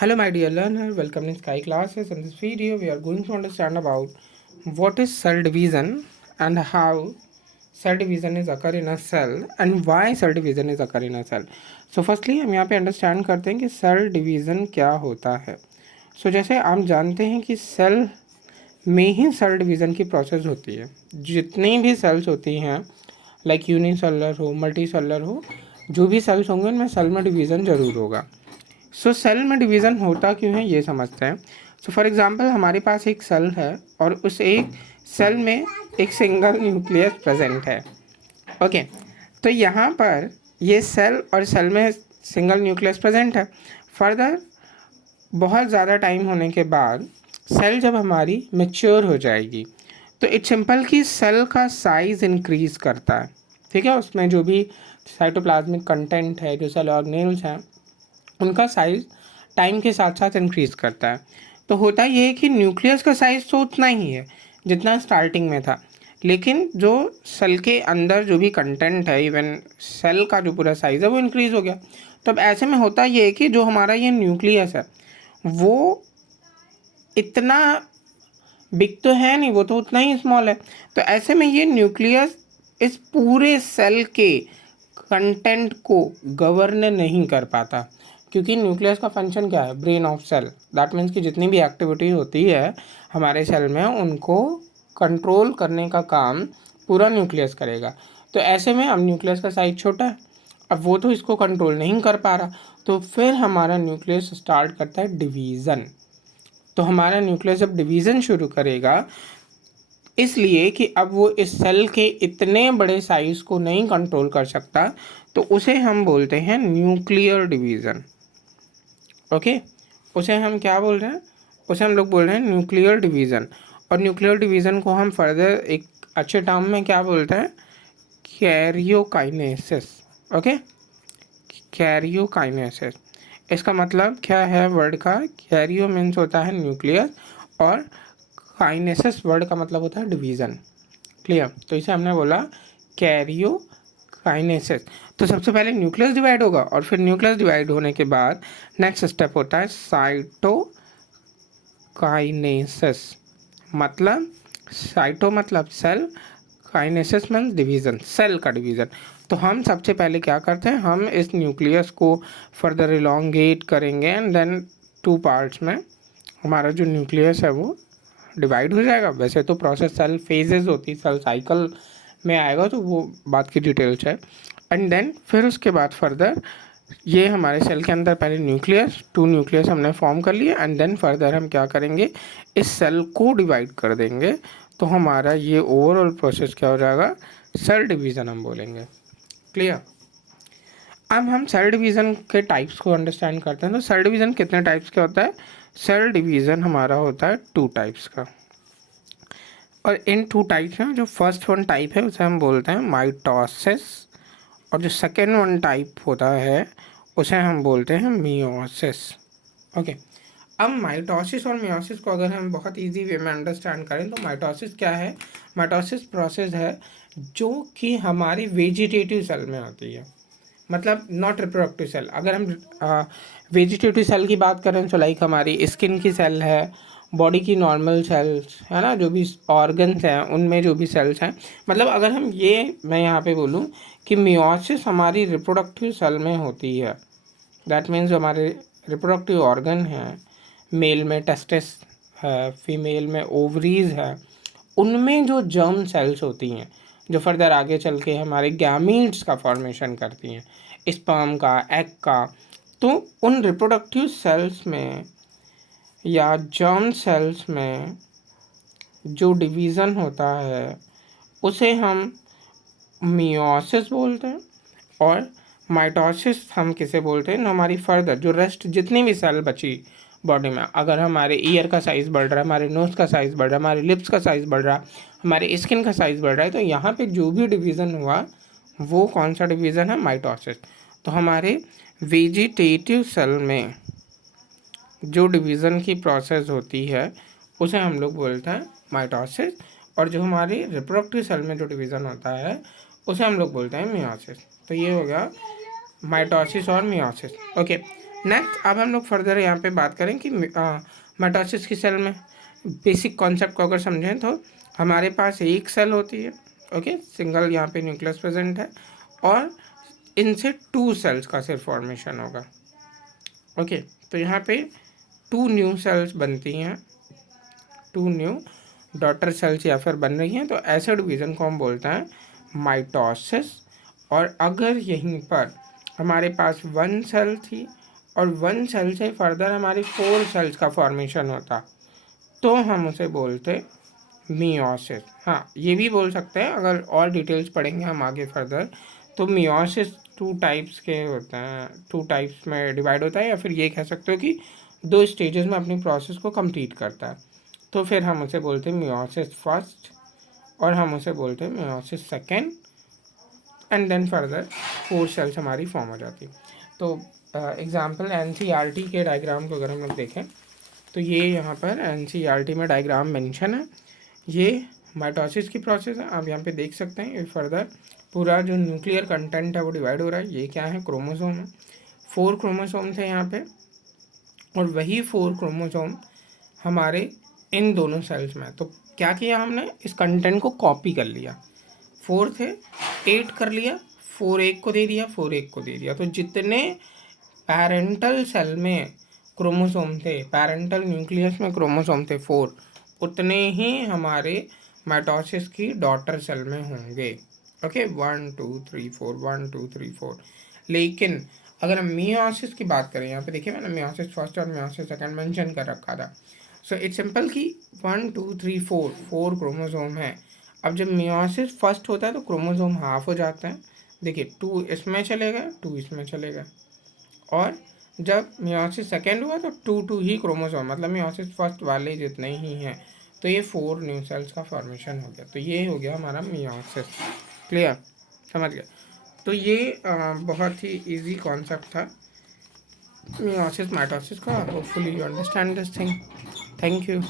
Hello my dear learner, welcome in Sky Classes. In this video we are going to understand about what is cell division and how cell division is occur in a cell and why cell division is occur in a cell. So firstly हम यहाँ पे understand करते हैं कि cell division क्या होता है. So जैसे हम जानते हैं कि cell में ही सेल डिवीज़न की प्रोसेस होती है. जितनी भी सेल्स होती हैं लाइक यूनिसेलुलर हो, मल्टी सेलुलर हो, जो भी सेल्स होंगे उनमें सेल में डिवीज़न ज़रूर होगा. सो सेल में डिवीज़न होता क्यों है ये समझते हैं. सो फॉर एग्जांपल हमारे पास एक सेल है और उस एक सेल में एक सिंगल न्यूक्लियस प्रेजेंट है. ओके तो यहाँ पर ये सेल और सेल में सिंगल न्यूक्लियस प्रेजेंट है. फर्दर बहुत ज़्यादा टाइम होने के बाद सेल जब हमारी मैच्योर हो जाएगी तो इट्स सिंपल कि सेल का साइज़ इंक्रीज़ करता है. ठीक है, उसमें जो भी साइटोप्लाज्मिक कंटेंट है, जो सेल ऑर्गेनेल्स हैं, उनका साइज़ टाइम के साथ साथ इंक्रीज़ करता है. तो होता ये है कि न्यूक्लियस का साइज़ तो उतना ही है जितना स्टार्टिंग में था, लेकिन जो सेल के अंदर जो भी कंटेंट है, इवन सेल का जो पूरा साइज़ है वो इंक्रीज़ हो गया. तब ऐसे में होता ये है कि जो हमारा ये न्यूक्लियस है वो इतना बिग तो है नहीं, वो तो उतना ही स्मॉल है. तो ऐसे में ये न्यूक्लियस इस पूरे सेल के कंटेंट को गवर्न नहीं कर पाता, क्योंकि न्यूक्लियस का फंक्शन क्या है, brain of cell. That means कि जितनी भी एक्टिविटी होती है हमारे सेल में उनको कंट्रोल करने का काम पूरा न्यूक्लियस करेगा. तो ऐसे में अब न्यूक्लियस का साइज छोटा है, अब वो तो इसको कंट्रोल नहीं कर पा रहा, तो फिर हमारा न्यूक्लियस स्टार्ट करता है डिवीज़न. तो हमारा न्यूक्लियस जब डिवीज़न शुरू करेगा, इसलिए कि अब वो इस सेल के इतने बड़े साइज़ को नहीं कंट्रोल कर सकता, तो उसे हम बोलते हैं न्यूक्लियर डिवीज़न. ओके, उसे हम क्या बोल रहे हैं, उसे हम लोग बोल रहे हैं न्यूक्लियर डिवीज़न. और न्यूक्लियर डिवीज़न को हम फर्दर एक अच्छे टर्म में क्या बोलते हैं, कैरियोकाइनेसिस. Okay, karyokinesis. इसका मतलब क्या है वर्ड का, कैरियो मीन्स होता है न्यूक्लियस और काइनेसिस वर्ड का मतलब होता है डिवीज़न. क्लियर. तो इसे हमने बोला कैरियोकाइनेसिस. तो सबसे पहले न्यूक्लियस डिवाइड होगा और फिर न्यूक्लियस डिवाइड होने के बाद नेक्स्ट स्टेप होता है साइटोकाइनेसिस. मतलब साइटो मतलब cell, kinesis means division, cell का डिवीज़न. तो हम सबसे पहले क्या करते हैं, हम इस न्यूक्लियस को फर्दर इलोंगेट करेंगे एंड देन 2 पार्ट्स में हमारा जो न्यूक्लियस है वो डिवाइड हो जाएगा. वैसे तो प्रोसेस सेल फेजेस होती, सेल साइकिल में आएगा तो वो बात की डिटेल्स है. एंड देन फिर उसके बाद फर्दर ये हमारे सेल के अंदर पहले न्यूक्लियस, 2 न्यूक्लियस हमने फॉर्म कर लिए एंड देन फर्दर हम क्या करेंगे, इस सेल को डिवाइड कर देंगे. तो हमारा ये ओवरऑल प्रोसेस क्या हो जाएगा, सेल डिवीज़न हम बोलेंगे. क्लियर. अब हम सेल डिवीज़न के टाइप्स को अंडरस्टैंड करते हैं. तो सेल डिवीज़न कितने टाइप्स का होता है, सेल डिवीज़न हमारा होता है 2 टाइप्स का. और इन 2 टाइप्स में जो फर्स्ट वन टाइप है उसे हम बोलते हैं माइटोसिस, और जो सेकेंड वन टाइप होता है उसे हम बोलते हैं मियोसिस. ओके, अब माइटोसिस और मियोसिस को अगर हम बहुत इजी वे में अंडरस्टैंड करें तो माइटोसिस क्या है, माइटोसिस प्रोसेस है जो कि हमारी वेजिटेटिव सेल में होती है, मतलब नॉट रिप्रोडक्टिव सेल. अगर हम वेजिटेटिव सेल की बात करें तो लाइक हमारी स्किन की सेल है, बॉडी की नॉर्मल सेल्स है ना, जो भी ऑर्गन्स हैं उनमें जो भी सेल्स हैं. मतलब अगर हम ये मैं यहाँ पे बोलूँ कि मियोसिस हमारी रिप्रोडक्टिव सेल में होती है, दैट मीन्स जो हमारे रिप्रोडक्टिव ऑर्गन हैं, मेल में टेस्टिस है, फीमेल में ओवरीज है, उनमें जो जर्म सेल्स होती हैं जो फर्दर आगे चल के हमारे गैमीट्स का फॉर्मेशन करती हैं, स्पर्म का, एग का. तो उन रिप्रोडक्टिव सेल्स में या जर्म सेल्स में जो डिवीज़न होता है उसे हम मियोसिस बोलते हैं. और माइटोसिस हम किसे बोलते हैं, हमारी फर्दर जो रेस्ट जितनी भी सेल बची बॉडी में, अगर हमारे ईयर का साइज़ बढ़ रहा है, हमारे नोज़ का साइज़ बढ़ रहा है, हमारे लिप्स का साइज़ बढ़ रहा है, हमारे स्किन का साइज़ बढ़ रहा है, तो यहाँ पे जो भी डिवीज़न हुआ वो कौन सा डिवीज़न है, माइटोसिस. तो हमारे वेजिटेटिव सेल में जो डिवीज़न की प्रोसेस होती है उसे हम लोग बोलते हैं माइटोसिस, और जो हमारी रिप्रोडक्टिव सेल में जो डिवीज़न होता है उसे हम लोग बोलते हैं मियोसिस. तो ये हो गया माइटोसिस और मियोसिस. ओके, नेक्स्ट अब हम लोग फर्दर यहाँ पे बात करें कि माइटोसिस की सेल में बेसिक कॉन्सेप्ट को अगर समझें तो हमारे पास एक सेल होती है, ओके, सिंगल यहाँ पे न्यूक्लियस प्रेजेंट है, और इनसे 2 सेल्स का सिर्फ फॉर्मेशन होगा, ओके। तो यहाँ पे 2 न्यू सेल्स बनती हैं, 2 न्यू डॉटर सेल्स या फिर बन रही हैं, तो ऐसे डिवीज़न को हम बोलते हैं माइटोसिस। और अगर यहीं पर हमारे पास 1 सेल थी और 1 सेल से फर्दर हमारी 4 सेल्स का फॉर्मेशन होता, तो हम उसे बोलते मियोसिस। हाँ, ये भी बोल सकते हैं, अगर और डिटेल्स पढ़ेंगे हम आगे फर्दर, तो मियोसिस 2 टाइप्स के होते हैं, 2 टाइप्स में डिवाइड होता है, या फिर ये कह सकते हो कि 2 स्टेजेस में अपनी प्रोसेस को कंप्लीट करता है। तो फिर हम उसे बोलते हैं मियोसिस फर्स्ट, और हम उसे बोलते हैं meiosis second, and then further 4 cells हमारी फॉर्म हो जाती। तो एग्जाम्पल एनसीईआरटी के डायग्राम को अगर हम लोग देखें तो ये यहाँ पर एनसीईआरटी में डायग्राम मेंशन है। ये माइटोसिस की प्रोसेस है, आप यहाँ पे देख सकते हैं। ये फर्दर पूरा जो न्यूक्लियर कंटेंट है वो डिवाइड हो रहा है। ये क्या है, क्रोमोसोम है, 4 क्रोमोसोम थे यहाँ पे, और वही 4 क्रोमोसोम हमारे इन दोनों सेल्स में। तो क्या किया हमने, इस कंटेंट को कॉपी कर लिया, 4 थे 8 कर लिया, 4 एक को दे दिया, 4 एक को दे दिया। तो जितने पैरेंटल सेल में क्रोमोसोम थे, पैरेंटल न्यूक्लियस में क्रोमोसोम थे 4, उतने ही हमारे माइटोसिस की डॉटर सेल में होंगे, ओके। 1 2 3 4, 1 2 3 4। लेकिन अगर हम मियोसिस की बात करें, यहाँ पे देखिए मैंने मियोसिस फर्स्ट और मियोसिस सेकंड मेंशन कर रखा था। सो इट्स सिंपल कि 1 2 3 4 क्रोमोसोम है। अब जब मियोसिस फर्स्ट होता है तो क्रोमोसोम हाफ हो जाता है, देखिए 2 इसमें चलेगा, 2 इसमें चलेगा। और जब मियोसिस सेकेंड हुआ तो 2 ही क्रोमोसोम, मतलब मियोसिस फर्स्ट वाले जितने ही हैं, तो ये 4 न्यू सेल्स का फॉर्मेशन हो गया। तो ये हो गया हमारा मियोसिस, क्लियर, समझ गया। तो ये बहुत ही इजी कॉन्सेप्ट था मियोसिस माइटोसिस का। Hopefully you understand this thing. Thank you.